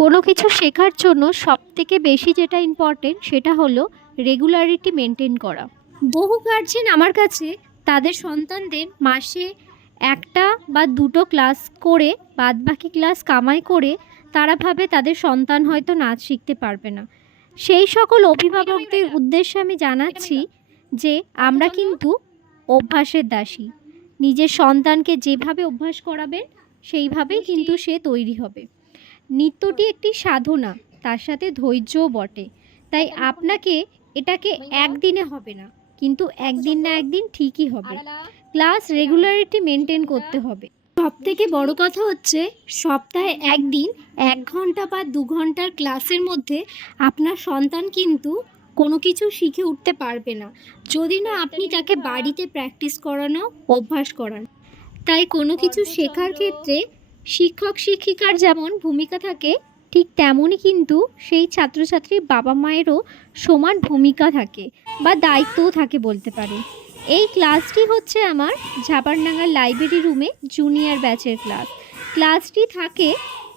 কোনো কিছু শেখার জন্য সবথেকে বেশি যেটা ইম্পর্টেন্ট সেটা হলো রেগুলারিটি মেনটেন করা। বহু গার্জেন আমার কাছে তাদের সন্তানদের মাসে একটা বা দুটো ক্লাস করে বাদবাকি ক্লাস কামাই করে তারা ভাবে তাদের সন্তান হয়তো নাচ শিখতে পারবে না। সেই সকল অভিভাবকদের উদ্দেশ্যে আমি জানাচ্ছি যে আমরা কিন্তু অভ্যাসের দাসী। নিজের সন্তানকে যেভাবে অভ্যাস করাবেন সেইভাবেই কিন্তু সে তৈরি হবে। নৃত্যটি একটি সাধনা, তার সাথে ধৈর্যও বটে। তাই আপনাকে এটাকে একদিনে হবে না, কিন্তু একদিন না একদিন ঠিকই হবে। ক্লাস রেগুলারিটি মেনটেন করতে হবে। সবথেকে বড় কথা হচ্ছে সপ্তাহে একদিন 1 ঘন্টা বা 2 ঘন্টার ক্লাসের মধ্যে আপনার সন্তান কিন্তু কোনো কিছু শিখে উঠতে পারবে না, যদি না আপনি তাকে বাড়িতে প্র্যাকটিস করানো, অভ্যাস করান। তাই কোনো কিছু শেখার ক্ষেত্রে শিক্ষক শিক্ষিকার যেমন ভূমিকা থাকে, ঠিক তেমনই কিন্তু সেই ছাত্রছাত্রীর বাবা মায়েরও সমান ভূমিকা থাকে বা দায়িত্বও থাকে বলতে পারেন। এই ক্লাসটি হচ্ছে আমার ঝাপারডাঙ্গা লাইব্রেরি রুমে জুনিয়র ব্যাচের ক্লাস। ক্লাসটি থাকে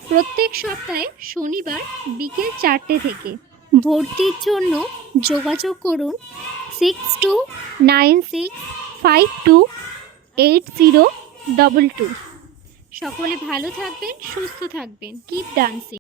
প্রত্যেক সপ্তাহে শনিবার বিকেল 4টে থেকে। ভর্তির জন্য যোগাযোগ করুন 6296528022। সকলে ভালো থাকবেন, সুস্থ থাকবেন। Keep dancing.